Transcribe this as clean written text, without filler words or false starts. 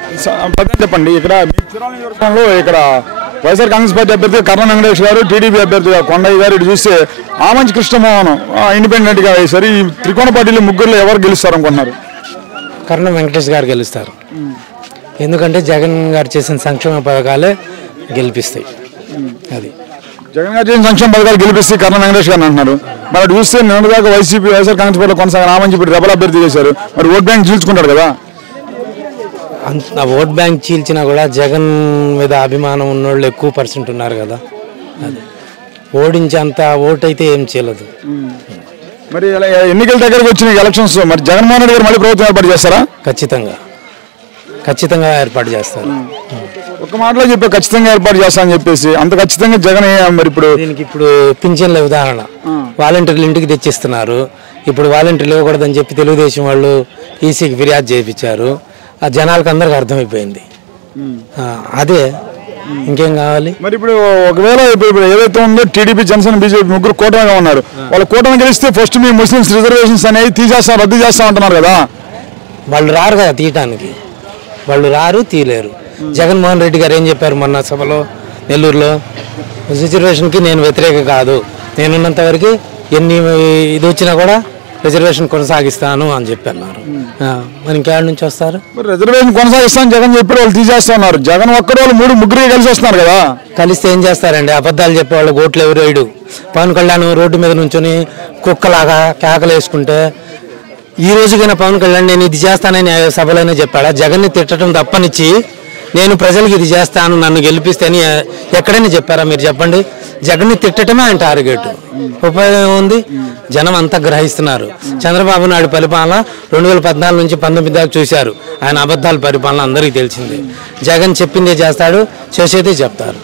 చెప్పండి ఇక్కడ మీ చిరాల నియోజకవర్గంలో ఇక్కడ వైఎస్ఆర్ కాంగ్రెస్ పార్టీ అభ్యర్థి కర్ణ వెంకటేష్ గారు, టీడీపీ అభ్యర్థిగా కొండయ్య గారు, ఇటు చూస్తే ఆమంచి కృష్ణమోహన్ ఇండిపెండెంట్ గా వేశారు. ఈ త్రికోణ పార్టీలో ముగ్గురులో ఎవరు గెలుస్తారు అనుకుంటున్నారు? కర్ణ వెంకటేష్ గారు గెలుస్తారు. ఎందుకంటే జగన్ గారు చేసిన సంక్షేమ పథకాలే గెలిపిస్తాయి. అది జగన్ గారు చేసిన సంక్షేమ పథకాలు గెలిపిస్తే కర్ణ వెంకటేష్ గారు అంటున్నారు. మరి అటు చూస్తే నిన్నదాకా వైసీపీ వైఎస్ఆర్ కాంగ్రెస్ పార్టీలో కొనసాగిన ఆమంచి ఇప్పుడు రెబల్ అభ్యర్థి చేశారు. మరి ఓట్ బ్యాంక్ చీల్చుకుంటారు కదా. ఓట్ బ్యాంక్ చీల్చినా కూడా జగన్ మీద అభిమానం ఉన్నోళ్ళు ఎక్కువ పర్సెంట్ ఉన్నారు కదా. అది ఓడించేంత ఓటు అయితే ఏం చేయలేదు. మరి ఎన్నికల దగ్గరకు వచ్చిన ఎలక్షన్స్ మరి జగన్మోహన్ రెడ్డి గారు మళ్ళీ ప్రభుత్వం ఏర్పాటు చేస్తారా? ఖచ్చితంగా ఏర్పాటు చేస్తారు. ఒక మాటలో చెప్పే ఖచ్చితంగా ఏర్పాటు చేస్తా అని చెప్పేసి అంత ఖచ్చితంగా జగన్ మరి ఇప్పుడు దీనికి ఇప్పుడు పింఛన్ల ఉదాహరణ వాలంటీర్లు ఇంటికి తెచ్చిస్తున్నారు. ఇప్పుడు వాలంటీర్లు ఇవ్వకూడదని చెప్పి తెలుగుదేశం వాళ్ళు ఈసీకి ఫిర్యాదు చేయించారు. ఆ జనాలకు అందరికి అర్థమైపోయింది. అదే ఇంకేం కావాలి. మరి ఇప్పుడు ఒకవేళ ఇప్పుడు ఏదైతే ఉందో టీడీపీ, జనసేన, బీజేపీ ముగ్గురు కూటమిగా ఉన్నారు. వాళ్ళు కూటమి గెలిస్తే ఫస్ట్ మీ ముస్లిమ్స్ రిజర్వేషన్స్ అనేవి తీసేస్తాం, రద్దు చేస్తాం అంటున్నారు కదా. వాళ్ళు రారు కదా తీయటానికి. వాళ్ళు రారు, తీయలేరు. జగన్మోహన్ రెడ్డి గారు ఏం చెప్పారు మొన్న సభలో నెల్లూరులో? రిజర్వేషన్కి నేను వ్యతిరేక కాదు, నేనున్నంత వరకు ఎన్ని ఇది వచ్చినా కూడా రిజర్వేషన్ కొనసాగిస్తాను అని చెప్పన్నారు. మరి ఇంకేళ్ళ నుంచి వస్తారు? రిజర్వేషన్ కొనసాగిస్తాను జగన్ చెప్పి వాళ్ళు తీసేస్తున్నారు. జగన్ ఒక్కరు వాళ్ళు ముగ్గురు కలిసి వస్తున్నారు కదా. కలిస్తే ఏం చేస్తారండి? అబద్ధాలు చెప్పేవాళ్ళు ఓట్లు ఎవరు వేయడు. పవన్ కళ్యాణ్ రోడ్డు మీద నుంచొని కుక్కలాగా కేకలు వేసుకుంటే ఈ రోజుకైనా పవన్ కళ్యాణ్ నేను ఇది చేస్తానని సభలోనే చెప్పాడా? జగన్ని తిట్టడం తప్పనిచ్చి నేను ప్రజలకు ఇది చేస్తాను, నన్ను గెలిపిస్తే అని ఎక్కడైనా చెప్పారా? మీరు చెప్పండి. జగన్ని తిట్టడమే ఆయన టార్గెట్. ఉపయోగం ఉంది? జనం అంతా గ్రహిస్తున్నారు. చంద్రబాబు నాయుడు పరిపాలన 2014 నుంచి 19 దాకా చూశారు. ఆయన అబద్ధాల పరిపాలన అందరికీ తెలిసింది. జగన్ చెప్పిందే చేస్తాడు, చేసేదే చెప్తారు.